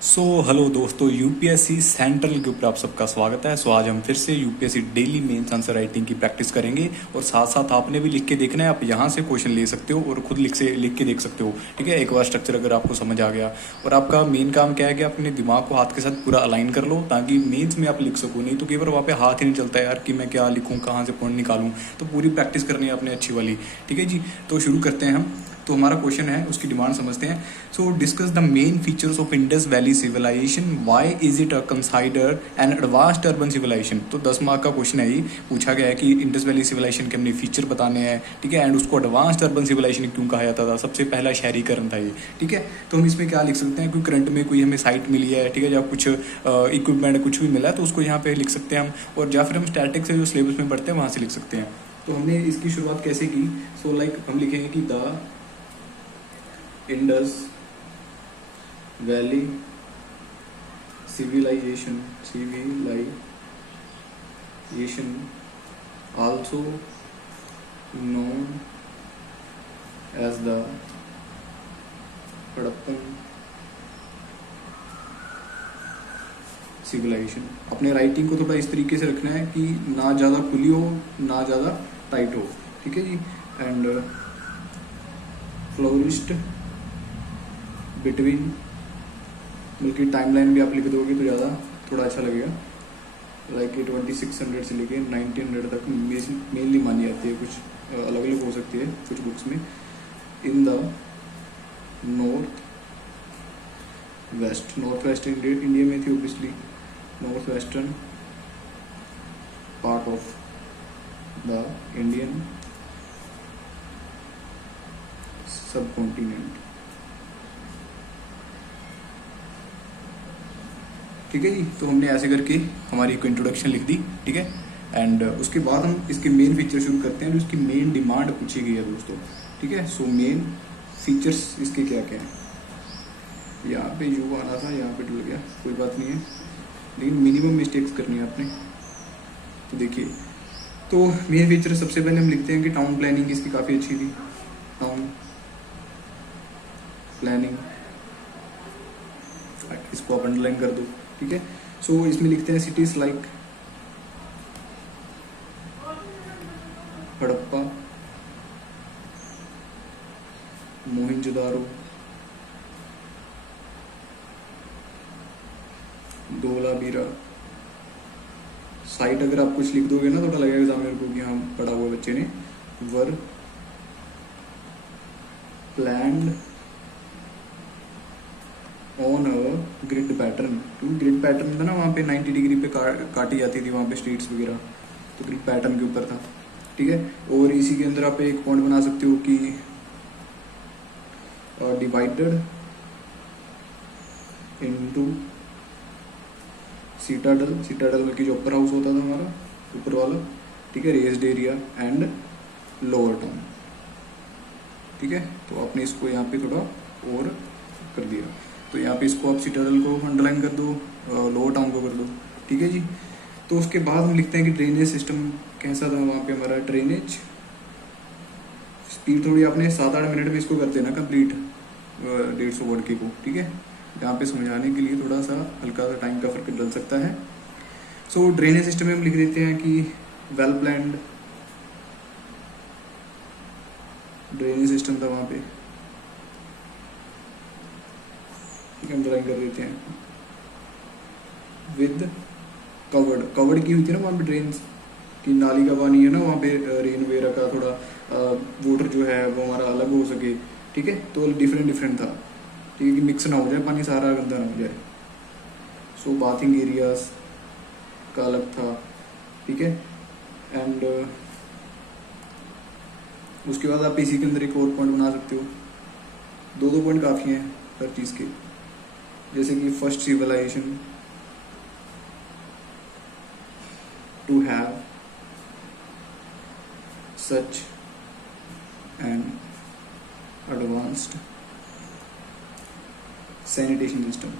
Hello दोस्तों, UPSC central के ऊपर आप सबका स्वागत है। आज हम फिर से UPSC daily mains answer writing की प्रैक्टिस करेंगे और साथ साथ आपने भी लिख के देखना है। आप यहाँ से क्वेश्चन ले सकते हो और खुद लिख के देख सकते हो। ठीक है, एक बार स्ट्रक्चर अगर आपको समझ आ गया। और आपका मेन काम क्या है कि आप अपने दिमाग को हाथ के साथ पूरा अलाइन कर लो ताकि मेंस में आप लिख सको। नहीं तो कई बार वहाँ पे हाथ ही नहीं चलता है यार कि मैं क्या लिखूँ, कहाँ से पॉइंट निकालूँ। तो पूरी प्रैक्टिस करनी है आपने अच्छी वाली। ठीक है जी, तो शुरू करते हैं हम। तो हमारा क्वेश्चन है, उसकी डिमांड समझते हैं। So discuss the main features of Indus valley civilisation, why is it considered an advanced urban civilisation. तो 10 मार्क का क्वेश्चन है ये। पूछा गया है कि इंडस वैली सिविलाइजेशन के हमने फीचर बताने हैं। ठीक है, एंड उसको एडवांस्ड अर्बन सिविलाइजेशन क्यों कहा जाता था, सबसे पहला शहरीकरण था ये। ठीक है, तो हम इसमें क्या लिख सकते हैं, कोई करंट में कोई हमें साइट मिली है, ठीक है, या कुछ इक्विपमेंट कुछ भी मिला है तो उसको यहाँ पे लिख सकते हैं हम। और या फिर हम स्टैटिक से जो सिलेबस में पढ़ते हैं वहाँ से लिख सकते हैं। तो हमने इसकी शुरुआत कैसे की। सो लाइक हम लिखेंगे कि the Indus Valley civilization also known as the Harappan civilization। अपने राइटिंग को थोड़ा इस तरीके से रखना है कि ना ज़्यादा खुली हो ना ज़्यादा टाइट हो। ठीक है जी। एंड फ्लोरिस्ट बिटवीन, बल्कि टाइमलाइन भी आप लिख दोगे तो ज़्यादा थोड़ा अच्छा लगेगा। लाइक 2600 से लेके 1900 तक मेनली मानी जाती है। कुछ अलग अलग हो सकती है कुछ बुक्स में। In the north west India में थी obviously. North western part of the Indian सब कॉन्टिनेंट। ठीक है जी, तो हमने ऐसे करके हमारी एक इंट्रोडक्शन लिख दी। ठीक है, एंड उसके बाद हम इसके मेन फीचर शुरू करते हैं। तो इसकी मेन डिमांड पूछी गई है दोस्तों। ठीक है, सो मेन फीचर्स इसके क्या क्या हैं। यहाँ पे यू आना था, यहाँ पे डल गया, कोई बात नहीं है, लेकिन मिनिमम मिस्टेक्स करनी है आपने। तो देखिए, तो मेन फीचर सबसे पहले हम लिखते हैं कि टाउन प्लानिंग इसकी काफ़ी अच्छी थी। टाउन प्लानिंग, इसको आप अंडरलाइन कर दो। ठीक है, सो इसमें लिखते हैं cities like Harappa, Mohenjo-daro, Dholavira. Site अगर आप कुछ लिख दोगे ना थोड़ा लगेगा एग्जामिनर को कि हाँ पढ़ा हुआ बच्चे ने। Were planned on a grid pattern, क्योंकि ग्रिड पैटर्न था ना वहाँ पे 90 डिग्री पे काटी जाती थी वहाँ पे स्ट्रीट्स वगैरह, तो ग्रिड पैटर्न के ऊपर था। ठीक है, और इसी के अंदर आप एक पॉइंट बना सकते हो कि डिवाइडेड इनटू सीटाडल में कि जो अपर हाउस होता था हमारा ऊपर वाला। ठीक है, raised area and lower town. ठीक है, तो आपने इसको यहाँ पे थोड़ा और कर दिया। तो यहाँ पे इसको आप सीटाडल को अंडरलाइन कर दो, लोअर टाउन को कर दो। ठीक है जी, तो उसके बाद हम लिखते हैं कि ड्रेनेज सिस्टम कैसा था वहाँ पे हमारा। ड्रेनेज स्पीड थोड़ी आपने 7-8 मिनट में इसको कर देना कंप्लीट 150 वर्ड के को। ठीक है, यहाँ पे समझाने के लिए थोड़ा सा हल्का सा टाइम का फर्क डल सकता है। सो ड्रेनेज सिस्टम में हम लिख देते हैं कि वेल प्लान्ड ड्रेनेज सिस्टम था वहाँ पे। अंडरलाइन कर देते हैं। विद कवर्ड की हुई थी ना वहाँ पे ड्रेन की, नाली का पानी है ना वहाँ पे, रेन वगैरह का थोड़ा वाटर जो है वो हमारा अलग हो सके। ठीक है, तो डिफरेंट था। ठीक है, कि मिक्स ना हो जाए पानी, सारा गंदा ना हो जाए। सो बाथिंग एरियाज का अलग था। ठीक है, एंड उसके बाद आप इसी के अंदर एक और पॉइंट बना सकते हो। 2 पॉइंट काफ़ी हैं हर चीज़ के, जैसे कि first civilisation to have such an advanced sanitation system.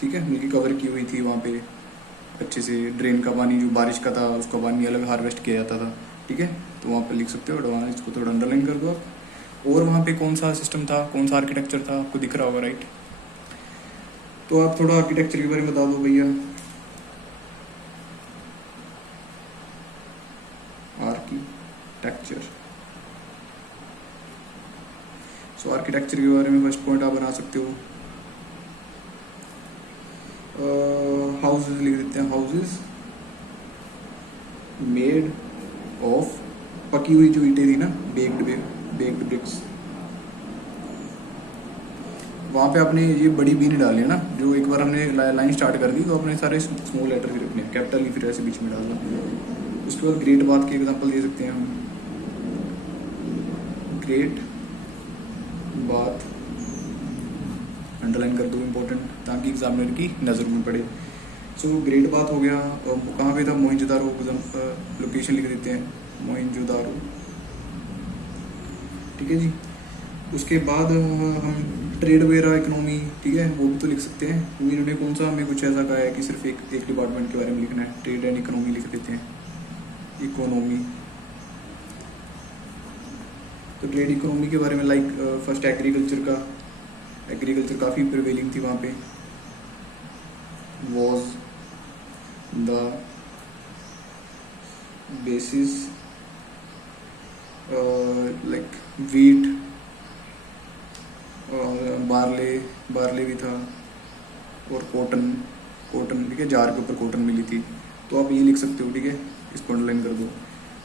ठीक है, मिलकी कवर की हुई थी वहाँ पे अच्छे से। ड्रेन का पानी जो बारिश का था उसका पानी अलग हार्वेस्ट किया जाता था। ठीक है, तो वहाँ पे लिख सकते हो एडवांस, इसको थोड़ा अंडरलाइन कर दो आप। और वहाँ पे कौन सा सिस्टम था, कौन सा आर्किटेक्चर था, आपको दिख रहा होगा राइट। तो आप थोड़ा आर्किटेक्चर के बारे में बता दो भैया। आर्किटेक्चर, सो आर्किटेक्चर के बारे में फर्स्ट पॉइंट आप बना सकते हो। हाउसेज लिख देते हैं, हाउसेज मेड ऑफ, पकी हुई जो ईंटें थी ना, बेक्ड ब्रिक्स। वहाँ पे आपने ये बड़ी बी नहीं डाली है ना, जो एक बार हमने लाइन स्टार्ट कर दी तो अपने सारे स्मॉल लेटर भी रखने हैं, कैपिटल फिर ऐसे बीच में डालना। उसके बाद ग्रेट बात की एग्जांपल दे सकते हैं हम, ग्रेट बात अंडरलाइन कर दो, इम्पोर्टेंट, ताकि एग्जामिनर की नज़र में पड़े। सो ग्रेट बात हो गया। कहाँ पे था, मोहिंजोदारो, लोकेशन लिख देते हैं मोहिंजोदारो, ठीक है जी। उसके बाद हम ट्रेड वगैरह, इकोनॉमी, ठीक है, वो भी तो लिख सकते हैं, क्योंकि इन्होंने कौन सा हमें कुछ ऐसा कहा है कि सिर्फ एक डिपार्टमेंट के बारे में लिखना है। ट्रेड एंड इकोनॉमी लिख देते हैं, इकोनॉमी। तो ट्रेड इकोनॉमी के बारे में लाइक फर्स्ट एग्रीकल्चर काफ़ी प्रिवेलिंग थी वहाँ पे, was the basis, like wheat, और बार्ले भी था, और कॉटन, ठीक है, जार के ऊपर कॉटन मिली थी। तो आप ये लिख सकते हो, ठीक है, इसको अंडरलाइन कर दो।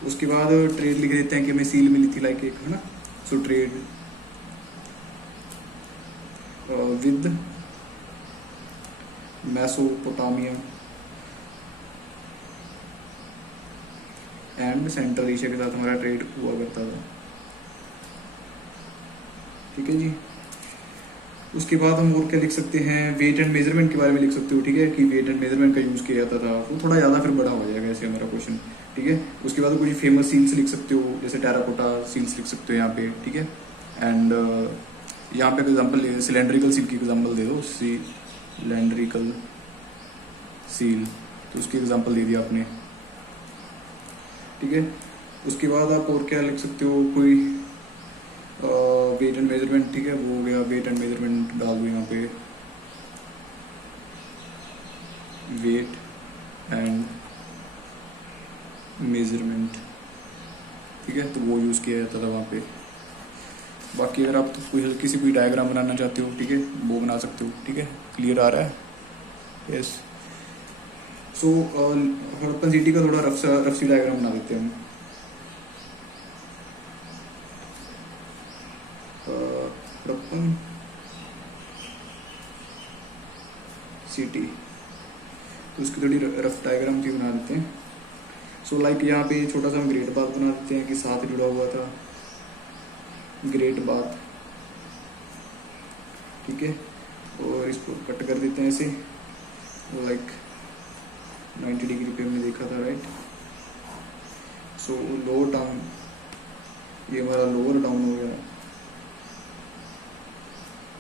उसके बाद ट्रेड लिख देते हैं कि हमें सील मिली थी, लाइक एक, है ना। So trade with Mesopotamia and central Asia के साथ हमारा ट्रेड हुआ करता था, ठीक है जी। उसके बाद हम और क्या लिख सकते हैं, वेट एंड मेजरमेंट के बारे में लिख सकते हो, ठीक है, कि वेट एंड मेजरमेंट का यूज़ किया जाता था। वो थोड़ा ज़्यादा फिर बड़ा हो जाएगा ऐसे हमारा क्वेश्चन, ठीक है। उसके बाद कुछ फेमस सील्स लिख सकते हो, जैसे टेराकोटा सील्स लिख सकते हो यहाँ पे, ठीक है। एंड यहाँ पे एग्जाम्पल सिलेंड्रिकल सील की एग्जाम्पल दे दो, सिलेंड्रिकल सील, तो उसकी एग्जाम्पल दे दिया आपने, ठीक है। उसके बाद आप और क्या लिख सकते हो, कोई वेट एंड मेजरमेंट, ठीक है, वो हो गया, वेट एंड मेजरमेंट डाल दो यहाँ पे, वेट एंड मेजरमेंट, ठीक है, तो वो यूज़ किया जाता था वहाँ पे। बाकी अगर आप तो कोई हल्की सी कोई डायग्राम बनाना चाहते हो, ठीक है, वो बना सकते हो, ठीक है, क्लियर आ रहा है, यस। सो हड़प्पन सिटी का थोड़ा रफ सी डायग्राम बना देते हैं हम। हड़प्पन सिटी, तो उसकी थोड़ी रफ डायग्राम भी बना देते हैं। सो लाइक यहाँ पे छोटा सा हम ग्रेट बात बना देते हैं कि साथ जुड़ा हुआ था, ग्रेट बात, ठीक है, और इसको कट कर देते हैं ऐसे, लाइक 90 डिग्री पे हमने देखा था, राइट। सो लोअर टाउन, ये हमारा लोअर टाउन हो गया,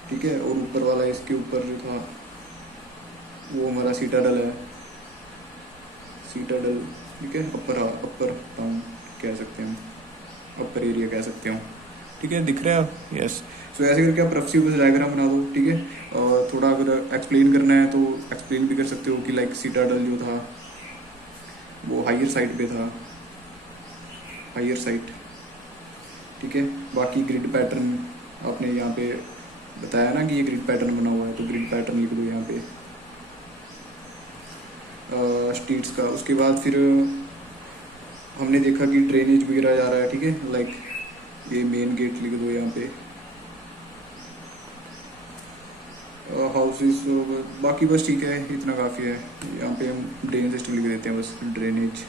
ठीक है, और ऊपर वाला इसके ऊपर जो था वो हमारा सीटाडल है, सीटाडल, ठीक है, अपर टाउन कह सकते हैं, अपर एरिया कह सकते हो, ठीक है, दिख रहा है आप, यस। सो ऐसे करके आप रफ सी बस डायग्राम बना दो, ठीक है। और थोड़ा अगर एक्सप्लेन करना है तो एक्सप्लेन भी कर सकते हो कि लाइक सीटाडल जो था वो हायर साइड पे था, हायर साइड, ठीक है। बाकी ग्रिड पैटर्न आपने यहाँ पे बताया ना कि ये ग्रिड पैटर्न बना हुआ है, तो ग्रिड पैटर्न लिख दो यहाँ पे स्ट्रीट्स का। उसके बाद फिर हमने देखा कि ड्रेनेज वगैरह जा रहा है, ठीक है, लाइक ये मेन गेट लिख दो यहाँ पे, हाउसेस, बाकी बस ठीक है, इतना काफ़ी है। यहाँ पे हम ड्रेनेज सिस्टम लिख देते हैं, बस ड्रेनेज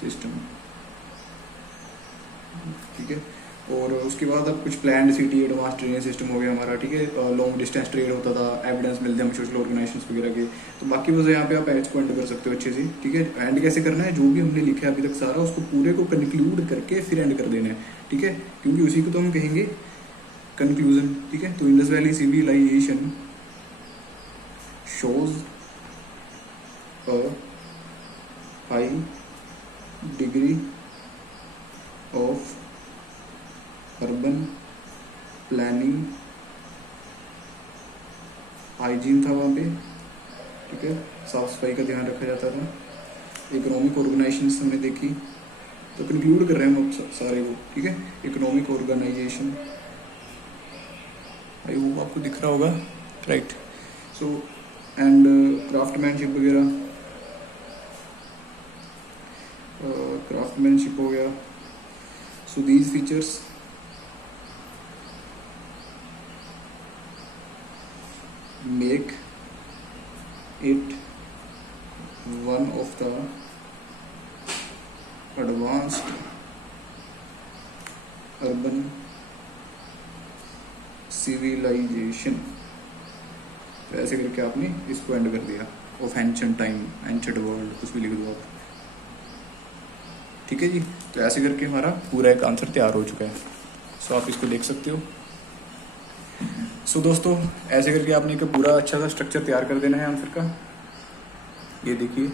सिस्टम, ठीक है। और उसके बाद अब कुछ planned city advance drainage system हो गया हमारा, ठीक है। लॉन्ग डिस्टेंस ट्रेड होता था, एविडेंस मिलते हैं हम सोशल ऑर्गेनाइजेशंस वगैरह के। तो बाकी बस यहाँ पे आप एच को एंड कर सकते हो अच्छे से, ठीक है। एंड कैसे करना है, जो भी हमने लिखा है अभी तक सारा, उसको पूरे को कंक्लूड करके फिर एंड कर देना है, ठीक है, क्योंकि उसी को तो हम कहेंगे कंक्लूजन, ठीक है। तो Indus valley civilisation shows a high degree of urban planning, hygiene था वहाँ पे, ठीक है, साफ सफाई का ध्यान रखा जाता था। इकोनॉमिक ऑर्गेनाइजेशन हमने देखी, तो कंक्लूड कर रहे हैं हम अब सारे को, ठीक है। इकोनॉमिक ऑर्गेनाइजेशन, आई होप आपको दिख रहा होगा, राइट। सो एंड क्राफ्टमैनशिप वगैरह, क्राफ्टमैनशिप हो गया। So these features make it one of the advanced urban civilisation. तो ऐसे करके आपने इसको एंड कर दिया, of ancient time, ancient world, कुछ भी लिख दो आप, ठीक है जी। तो ऐसे करके हमारा पूरा एक आंसर तैयार हो चुका है। सो आप इसको देख सकते हो। सो दोस्तों, ऐसे करके आपने एक पूरा अच्छा सा स्ट्रक्चर तैयार कर देना है आंसर का, ये देखिए,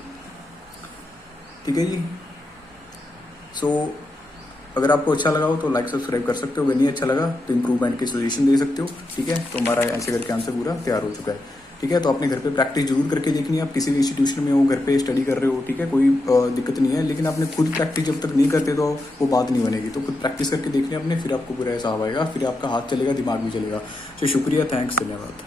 ठीक है जी। सो अगर आपको अच्छा लगा हो तो लाइक सब्सक्राइब कर सकते हो, अगर नहीं अच्छा लगा तो इम्प्रूवमेंट की सजेशन दे सकते हो, ठीक है। तो हमारा ऐसे करके आंसर पूरा तैयार हो चुका है, ठीक है। तो अपने घर पे प्रैक्टिस जरूर करके देखनी है। आप किसी भी इंस्टीट्यूशन में हो, घर पे स्टडी कर रहे हो, ठीक है, कोई दिक्कत नहीं है, लेकिन आपने खुद प्रैक्टिस जब तक नहीं करते तो वो बात नहीं बनेगी। तो खुद प्रैक्टिस करके देखनी है अपने, फिर आपको पूरा हिसाब आएगा, फिर आपका हाथ चलेगा, दिमाग भी चलेगा। तो शुक्रिया, थैंक्स, धन्यवाद।